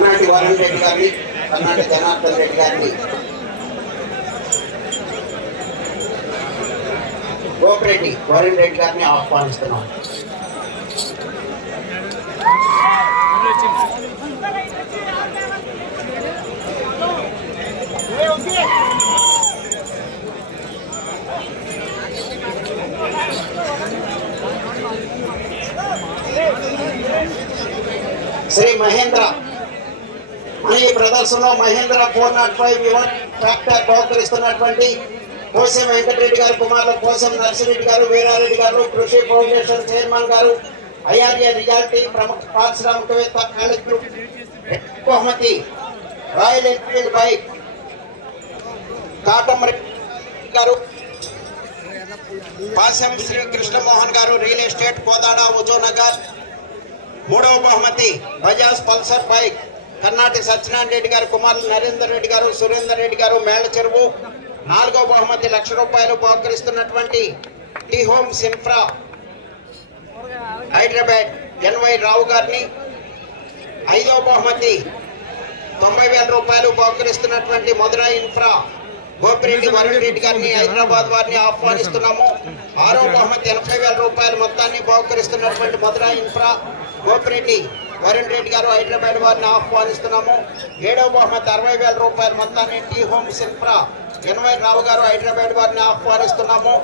కర్ణాటి వరుణ్ రెడ్డి గారిని, కర్ణాటి జనార్దన్ రెడ్డి గారిని, గోపిరెడ్డి వరుణ్ రెడ్డి గారిని ఆహ్వానిస్తున్నాం. శ్రీ మహేంద్ర మన ఈ ప్రదర్శనలో మహేంద్ర 405 యువ ట్రాక్టర్ బహుకరిస్తున్నటువంటి కోశం వెంకటరెడ్డి గారు కుమారులు కోశం నర్సిరెడ్డి గారు, వీరారెడ్డి గారు, కృషి ఫౌండేషన్ చైర్మన్ గారు, ఐఆర్ఏ రియాలిటీ ప్రముఖ పారిశ్రామికవేత్త కలెక్టర్ బహుమతి రాయల్ ఎన్ఫీల్డ్ బైక్ కాటమరెడ్డి గారు, పాశం శ్రీ కృష్ణమోహన్ గారు రియల్ ఎస్టేట్ కోదాడ హుజూర్నగర్. మూడవ బహుమతి బజాజ్ పల్సర్ బైక్ కర్ణాటి సత్యనారాయణ రెడ్డి గారు కుమారులు నరేందర్ రెడ్డి గారు, సురేందర్ రెడ్డి గారు మేళ్ల చెరువు. నాలుగవ బహుమతి ₹1,00,000 బహుకరిస్తున్నటువంటి T Homes Infra Hyderabad NY Rao గారిని. ఐదవ బహుమతి ₹90,000 బహుకరిస్తున్నటువంటి మధుర ఇన్ఫ్రా గోపిరెడ్డి వరుణ్ రెడ్డి గారిని హైదరాబాద్ వారిని ఆహ్వానిస్తున్నాము. ఆరో బహుమతి ₹80,000 మొత్తాన్ని బహుకరిస్తున్నటువంటి మధుర ఇన్ఫ్రా గోపిరెడ్డి వరుణ్ రెడ్డి గారు హైదరాబాద్ వారిని ఆహ్వానిస్తున్నాము. ఏడవ బహుమతి ₹60,000 మొత్తాన్ని T Homes Infra NY Rao garu Hyderabad వారిని ఆహ్వానిస్తున్నాము.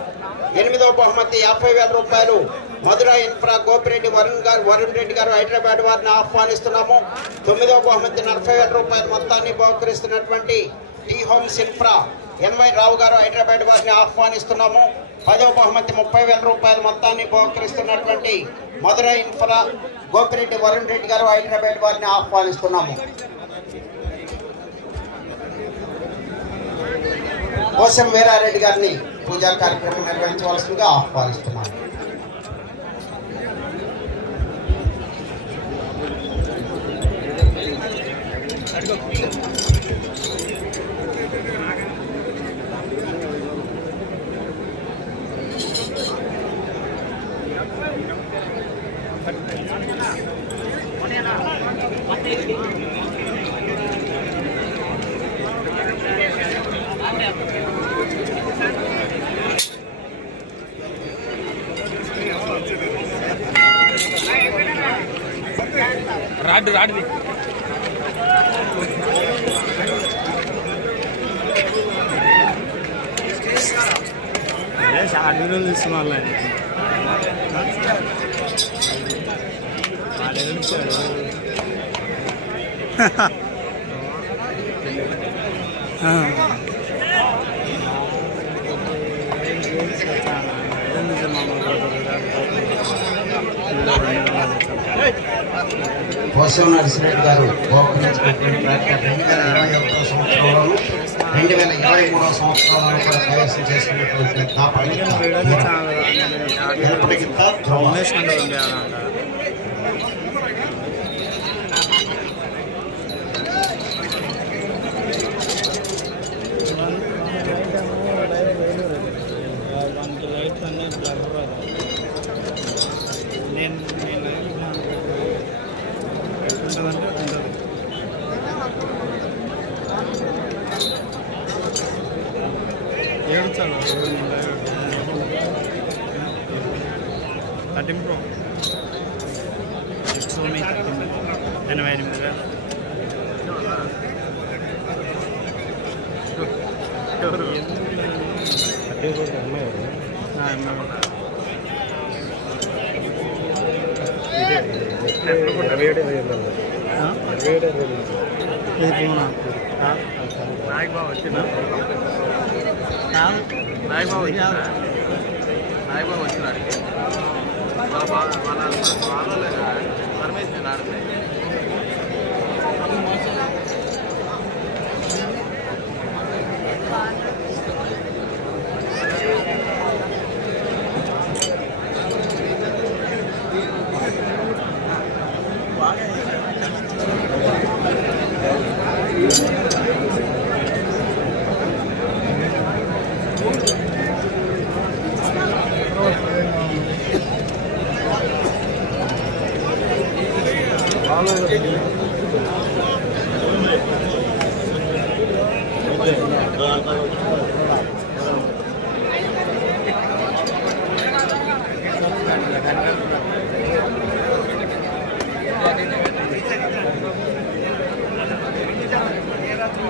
ఎనిమిదవ బహుమతి ₹50,000 మధుర ఇన్ఫ్రా గోపిరెడ్డి వరుణ్ రెడ్డి గారు హైదరాబాద్ వారిని ఆహ్వానిస్తున్నాము. తొమ్మిదవ బహుమతి ₹40,000 మొత్తాన్ని బహుకరిస్తున్నటువంటి T Homes Infra NY Rao garu Hyderabad వారిని ఆహ్వానిస్తున్నాము. 10వ బహుమతి ₹30,000 మొత్తాన్ని బహుకరిస్తున్నటువంటి మధుర ఇన్ఫ్రా గోపిరెడ్డి వరుణ్ రెడ్డి గారు హైదరాబాద్ వారిని ఆహ్వానిస్తున్నాము. కోశం వీరారెడ్డి గారిని పూజా కార్యక్రమం నిర్వహించవలసిందిగా ఆహ్వానిస్తున్నాము. రాడ్ అడ్డు తీసుకున్నాను కోశం నర్సిరెడ్డి గారు బహుకరించినటువంటి ట్రాక్టర్ 2021 సంవత్సరంలోను 2023 సంవత్సరంలో కూడా కైవసం చేసుకున్నటువంటి అంతా